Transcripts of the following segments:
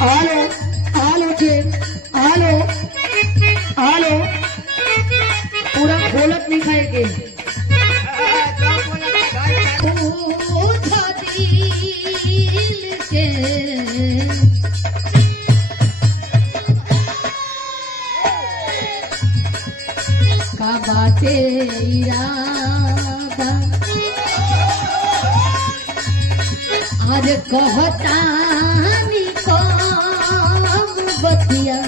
Hello hello जी hello hello पूरा खोलत नहीं खाएगे का बाटे इरादा आज कहतानी कम बतिया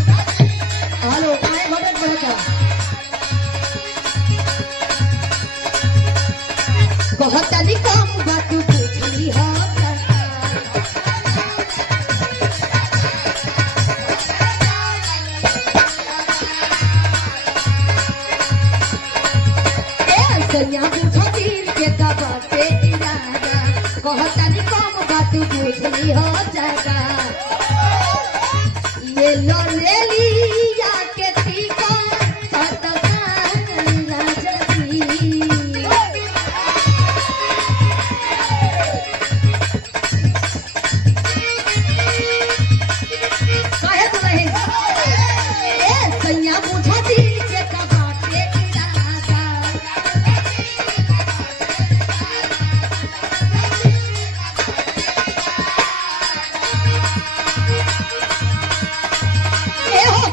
हेलो काय भगत बड़का कहतानी कम बात पूछली हो कन्या पूछो तीर के बाटे इरादा कहतानी कम बात पूछली हो जाएगा ले लो ले लिया के टीका सतकान राजनी काहे तो रहे ए कन्या पूछो तीर के बाटे इरादा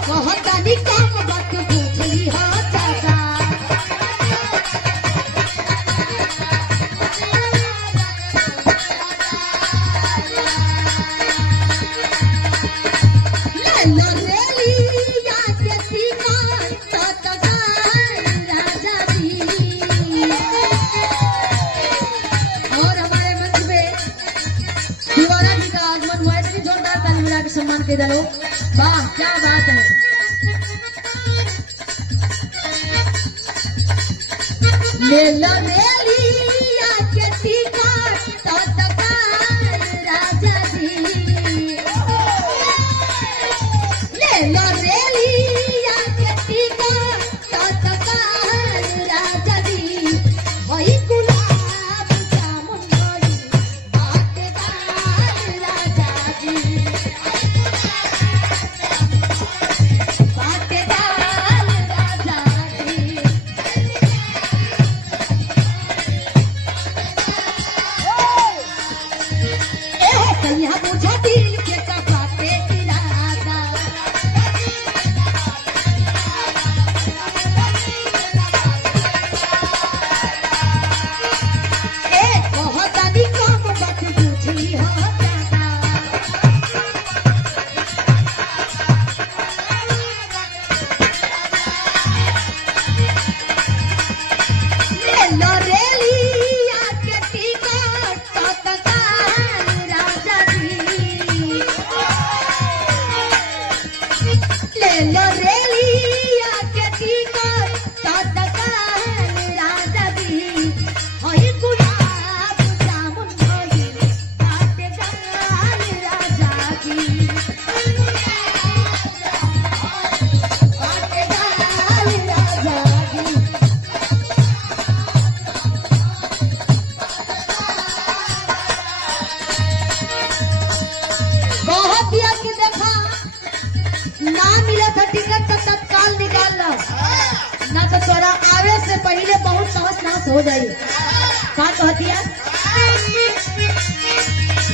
कहतानी कम बात पूछली हो चाचा ले लो ले लिया के सीमा सतगान राजा जी और हमारे मंच में दीवाना जी का आगमन हुआ है तो जोरदार ताली मिला के सम्मान के दलो वाह क्या बात है ले लो ले लिया के टीका सतकान राजा जी ले लो ले लिया के टीका सतकान राजा जी वही गुलाब जामुन बड़ी बातेदार राजा जी बातेदार राजा जी कन्या पूछो दिल के बाटे इरादा ए कहतानी कम बात पूछली हो जाता ले लो रे लिया के टिकट सतकान राजा जी ले लो रे लिया के टिकट सतकान राजा जी हई गुलाब जामुन भरी बातेदार राजा जी बातेदार राजा जी बहुत दिया कि देखा ना मिला था टिकट तो तत्काल निकाल लो ना तो तोरा आवे से पहले बहुत तहस नहस हो जाई का कहतिया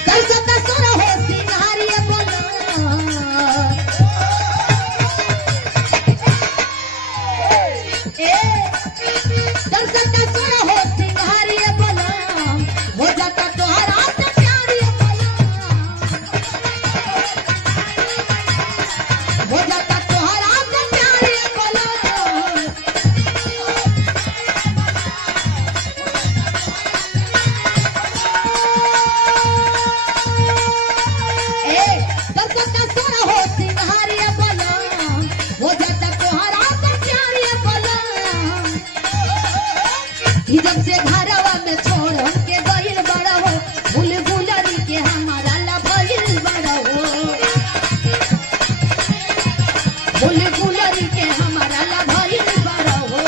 कल सता सोरा हो सिंहारिया बोलो ए कल सता सोरा हो सिंहारिया बोलो हो जाता तोहरा से प्यारी बोलो हो जाता तोहरा से प्यारी बोलो ए कल सता सोरा हो सिंहारिया बोलो हो जाता तोहरा से प्यारी बोलो जब से घरवा में छोड़ के गइल बड़ा हो भूल भूलरी के हमारा ला भइल बड़ा हो भूल भूलरी के हमारा ला भइल बड़ा हो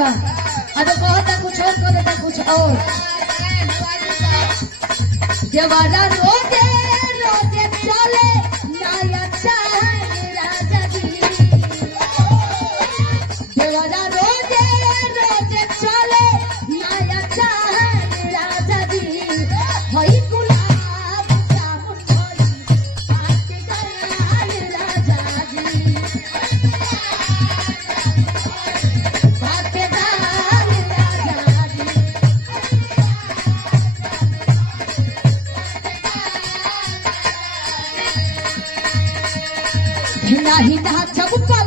बा। अब तो कहता कुछ और, कहता कुछ और। देवारा रोजे रोजे चले नया चाहे राजा जी। देवारा रोजे रोजे चले नया चाहे राजा जी। हई गुलाब जामुन भरी बात गयाल राजा जी। बात गयाल राजा जी। नाही ना चबुका